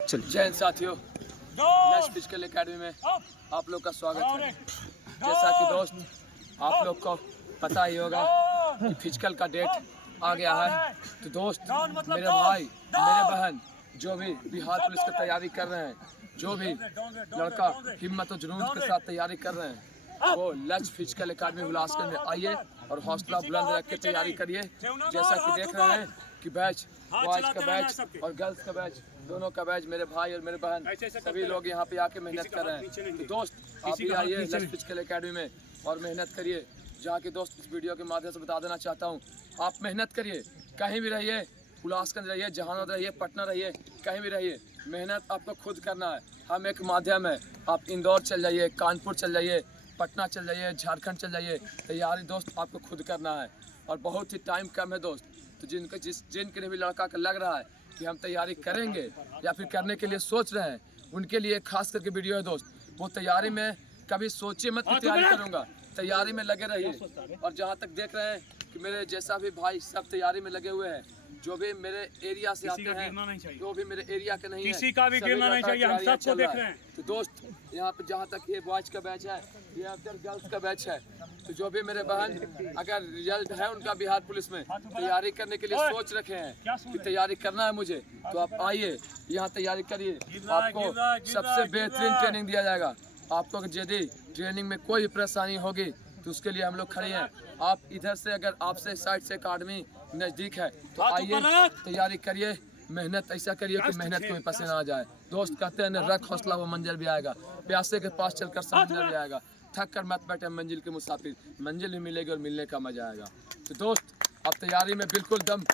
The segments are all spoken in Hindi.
चलिए। जय हिंद साथियों, नेक्स्ट फिजिकल एकेडमी में आप लोग का स्वागत है। जैसा कि दोस्त आप लोग को पता ही होगा कि फिजिकल का डेट आ गया है। तो दोस्त, मेरे भाई मेरे बहन जो भी बिहार पुलिस की तैयारी कर रहे हैं, जो भी लड़का हिम्मत और जुनून के साथ तैयारी कर रहे हैं, वो लक्ष्य फिजिकल एकेडमी बिलासगंज में आइए और हौसला बुलंद रख के तैयारी करिए। जैसा कि देख रहे हैं कि बैच, बॉयज का बैच और गर्ल्स का बैच, दोनों का बैच, मेरे भाई और मेरे बहन सभी लोग यहाँ पे आके मेहनत कर रहे हैं। तो दोस्त, आप भी आइए लक्ष्य फिजिकल एकेडमी में और मेहनत करिए। जहाँ की दोस्त इस वीडियो के माध्यम से बता देना चाहता हूँ, आप मेहनत करिए, कहीं भी रहिए, बिलासगंज रहिए, जहानाबाद रहिए, पटना रहिए, कहीं भी रहिए, मेहनत आपको खुद करना है। हम एक माध्यम है, आप इंदौर चल जाइए, कानपुर चल जाइए, पटना चल जाइए, झारखंड चल जाइए, तैयारी दोस्त आपको खुद करना है और बहुत ही टाइम कम है दोस्त। तो जिनके भी लड़का का लग रहा है कि हम तैयारी करेंगे या फिर करने के लिए सोच रहे हैं, उनके लिए खास करके वीडियो है दोस्त। वो तैयारी में कभी सोचिए मत कि तैयारी करूँगा, तैयारी में लगे रहिए। और जहाँ तक देख रहे हैं कि मेरे जैसा भी भाई सब तैयारी में लगे हुए हैं, जो भी मेरे एरिया से आते हैं, जो भी मेरे एरिया के नहीं है, किसी का भी गिरना नहीं चाहिए, हम सबको देख रहे हैं। तो दोस्त, यहाँ पे जहाँ तक ये बॉयज का बैच है, ये अगर गर्ल्स का बैच है, तो जो भी मेरे बहन अगर रिजल्ट है उनका बिहार पुलिस में तैयारी करने के लिए सोच रखे हैं कि तैयारी करना है मुझे, तो आप आइए यहाँ तैयारी करिए। आपको सबसे बेहतरीन ट्रेनिंग दिया जाएगा। आपको यदि ट्रेनिंग में कोई परेशानी होगी तो उसके लिए हम लोग खड़े हैं। आप इधर से, अगर आपसे साइड से अकाडमी नज़दीक है तो आइए, तैयारी करिए, मेहनत ऐसा करिए कि मेहनत कोई पसीना आ जाए। दोस्त कहते हैं न, रख हौसला वो मंजिल भी आएगा, प्यासे के पास चलकर समंदर भी आएगा, थक कर मत बैठे मंजिल के मुसाफिर, मंजिल भी मिलेगी और मिलने का मजा आएगा। तो दोस्त, आप तैयारी में बिल्कुल दम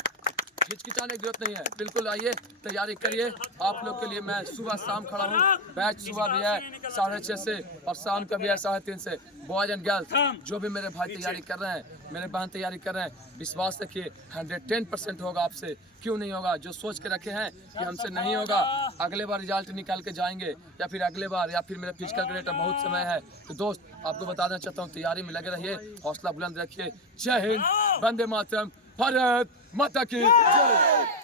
हिचकिचाने की जरूरत नहीं है, बिल्कुल आइए, तैयारी करिए। आप लोग के लिए मैं सुबह शाम खड़ा हूँ। बैच सुबह भी है 6:30 से और शाम का भी है 3:30 से। बॉयज एंड गर्ल्स जो भी मेरे भाई तैयारी कर रहे हैं, मेरे बहन तैयारी कर रहे हैं, विश्वास रखिए 110% होगा आपसे। क्यों नहीं होगा? जो सोच के रखे हैं कि हमसे नहीं होगा, अगले बार रिजल्ट निकाल के जाएंगे या फिर अगले बार, या फिर मेरा फिजिकल का डेटा बहुत समय है। तो दोस्त, आपको बता देना चाहता हूँ, तैयारी में लगे रहिए, हौसला बुलंद रखिए। जय हिंद, वंदे मातरम, भारत माता की जय।